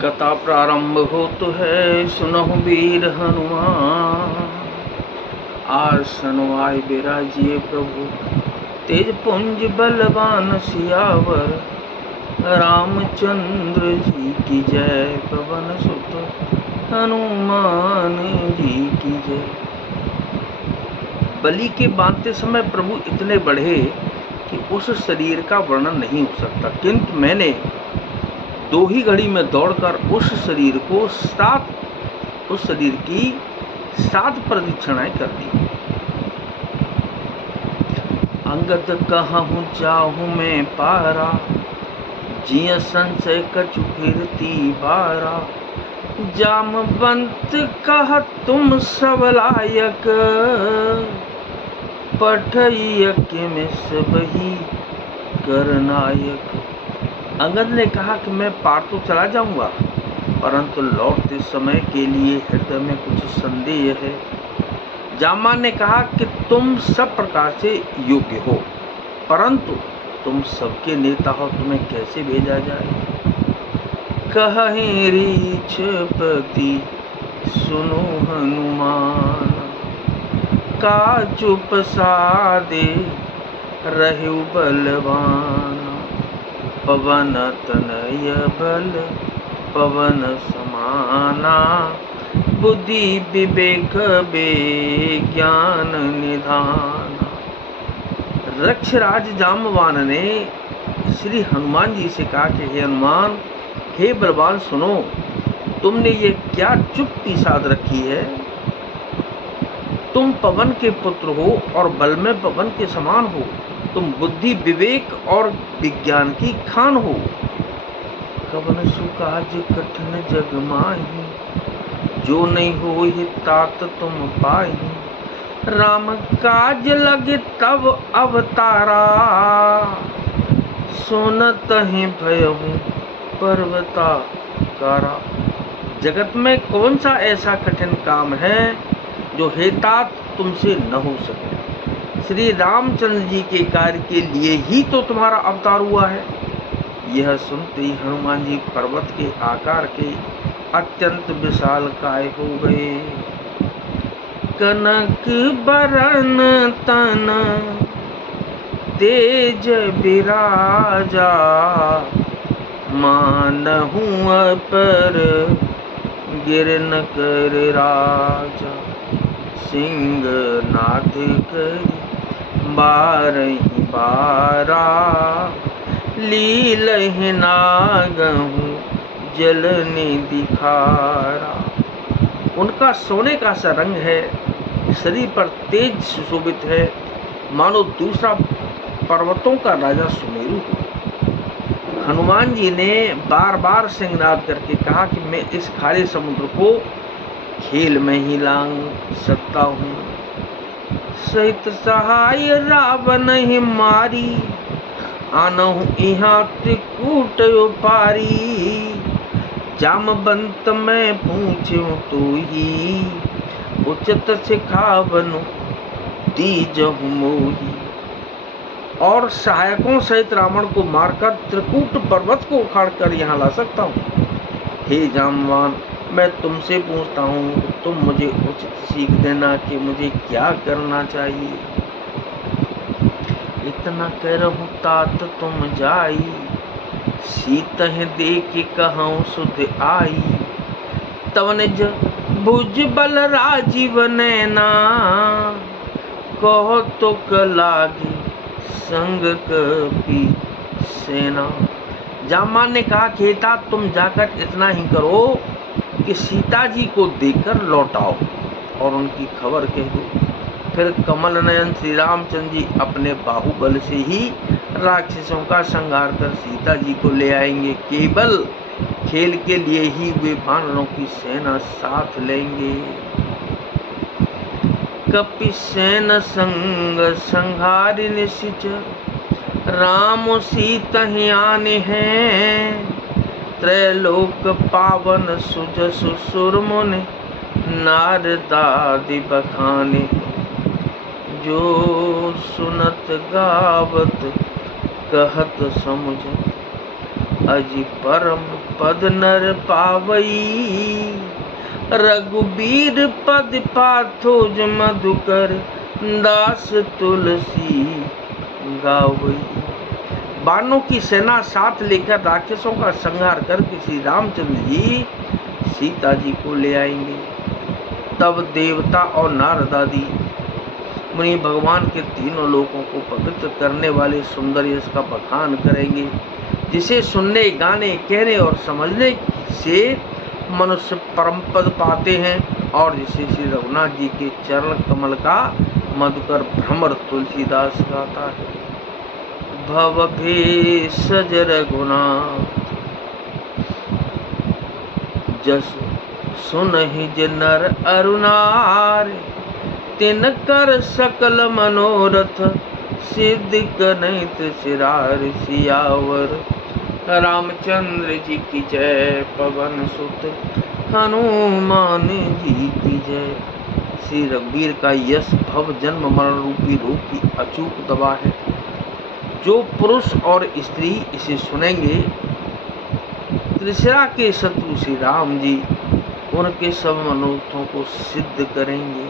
कथा प्रारंभ हो तो है सुनहु वीर हनुमान। आज सनवाय बिराजिए प्रभु तेज पुंज बलवान सियावर। रामचंद्र जी की जय पवन सुत हनुमान जी की जय। बलि के बांधते समय प्रभु इतने बढ़े कि उस शरीर का वर्णन नहीं हो सकता, किंतु मैंने 2 ही घड़ी में दौड़कर उस शरीर की 7 प्रदक्षिणाएं कर दी। अंगद कहूँ चाहूँ मैं पारा, जिय संशय कछु फिरती बारा। जामवंत कह तुम सब लायक, पठइय में सबही करनायक। अंगद ने कहा कि मैं पार तो चला जाऊंगा, परंतु लौटते समय के लिए हृदय में कुछ संदेह है। जामा ने कहा कि तुम सब प्रकार से योग्य हो, परंतु तुम सबके नेता हो, तुम्हें कैसे भेजा जाए। कहीं रीछपति सुनो हनुमान, का चुप सादे रहु बलवान। पवन तनय बल पवन समाना, बुद्धि विवेक ज्ञान निधान। रक्षराज जामवान ने श्री हनुमान जी से कहा कि हे हनुमान, हे बलवान सुनो, तुमने ये क्या चुप्पी साध रखी है। तुम पवन के पुत्र हो और बल में पवन के समान हो। तुम बुद्धि विवेक और विज्ञान की खान हो। कवन सुकाज कठिन जग माही, जो नहीं हो तात तुम पाई। राम काज लगे तब अवतारा, सुनत ही भयहु पर्वताकारा। जगत में कौन सा ऐसा कठिन काम है जो हेतात तुमसे न हो सके। श्री रामचंद्र जी के कार्य के लिए ही तो तुम्हारा अवतार हुआ है। यह सुनते ही हनुमान जी पर्वत के आकार के अत्यंत विशालकाय हो गए। कनक बरन तन तेज विराजा, मानहु पर गिरन कर राजा। सिंह नाथ करी बारहि बारा, लीलहि नागहु जल निधि खारा। उनका सोने का सा रंग है, शरीर पर तेज सुशोभित है, मानो दूसरा पर्वतों का राजा सुमेरु हो। हनुमान जी ने बार बार सिंहनाद करके कहा कि मैं इस खारे समुद्र को खेल में ही लांग सकता हूँ। सहित सहाय रावण ही मारी, आनहु इहाँ त्रिकूट पारी। जामवंत मैं पूछूं तो ही, उचित सिखावनु दीजहु मोही। और सहायकों सहित रावण को मारकर त्रिकूट पर्वत को उखाड़कर यहाँ ला सकता हूँ। हे जामवान, मैं तुमसे पूछता हूँ, तुम मुझे उचित सीख देना कि मुझे क्या करना चाहिए। इतना करहु तात तुम जाई, सीतहि देख कहूँ सुध आई। तब निज भुज बल राजीव नैना, कहो तो लागी संग कपि सेना। जामवान ने कहा कि तात तुम जाकर इतना ही करो कि सीता जी को देखकर लौट आओ और उनकी खबर कह दो। फिर कमल नयन श्री रामचंद्र जी अपने बाहुबल से ही राक्षसों का संहार कर सीता जी को ले आएंगे। केवल खेल के लिए ही वे वानरों की सेना साथ लेंगे। कपि सेन संग संहारि निशिचर, राम सीता ही आने हैं। त्रैलोक पावन सुजसु सुर मुनि, नारदादि बखाने। जो सुनत गावत कहत समुझ, अजि परम पद नर पावई, रघुबीर पद पाथोज मधुकर, दास तुलसी गावई। बाणों की सेना साथ लेकर राक्षसों का संहार करके श्री रामचंद्र जी सीता जी को ले आएंगे। तब देवता और नारद आदि मुनि भगवान के तीनों लोकों को पवित्र करने वाले सुंदर यश का बखान करेंगे, जिसे सुनने, गाने, कहने और समझने से मनुष्य परम पद पाते हैं, और जिसे श्री रघुनाथ जी के चरण कमल का मधुकर भ्रमर तुलसीदास गाता है। भव भेषज रघुनाथ जस सुनहि जे नर अरु नारी, तिनकर सकल मनोरथ सिद्धि कनैत सिरार। सियावर रामचंद्र जी की जय, पवन सुत हनुमान जी की जय। श्री रघुवीर का यश भव जन्म मरण रूपी रोग की अचूक दवा है। जो पुरुष और स्त्री इसे सुनेंगे, त्रिशरा के शत्रु श्री राम जी उनके सब मनोरथों को सिद्ध करेंगे।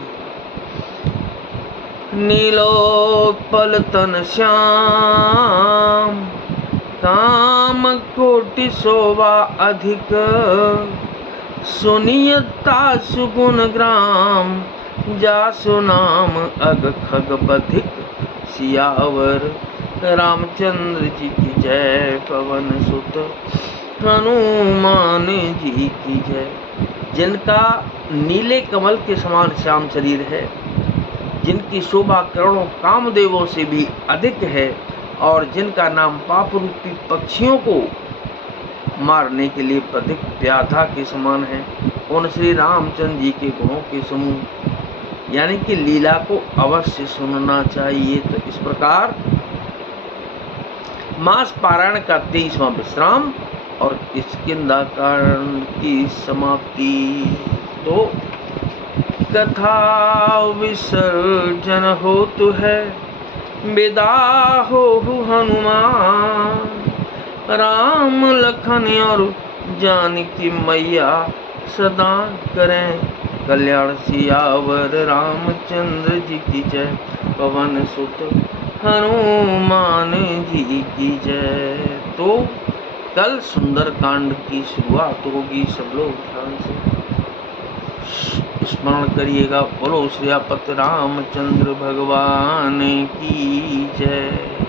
नीलोत्पल तन श्याम, काम कोटि शोभा अधिक, सुनियता सुगुण ग्राम, जासु नाम अग खग बधिक। सियावर रामचंद्र जी की जय, पवन सुत हनुमान जी की जय। जिनका नीले कमल के समान श्याम शरीर है, जिनकी शोभा करोड़ों कामदेवों से भी अधिक है, और जिनका नाम पाप रूपी पक्षियों को मारने के लिए बधिक व्याधा के समान है, उन श्री रामचंद्र जी के गुणों के समूह यानी कि लीला को अवश्य सुनना चाहिए। तो इस प्रकार मास पारायण का 23वां विश्राम और किष्किंधाकांड की समाप्ति। तो कथा विसर्जन होतु है, विदा हो हनुमान, राम लखन और जानकी मैया सदा करें कल्याण। सियावर रामचंद्र जी की जय, पवन सुत हनुमान जी की जय। तो कल सुंदरकांड की शुरुआत होगी, सब लोग ध्यान से स्मरण करिएगा। बोलो श्री रामचंद्र भगवान की जय।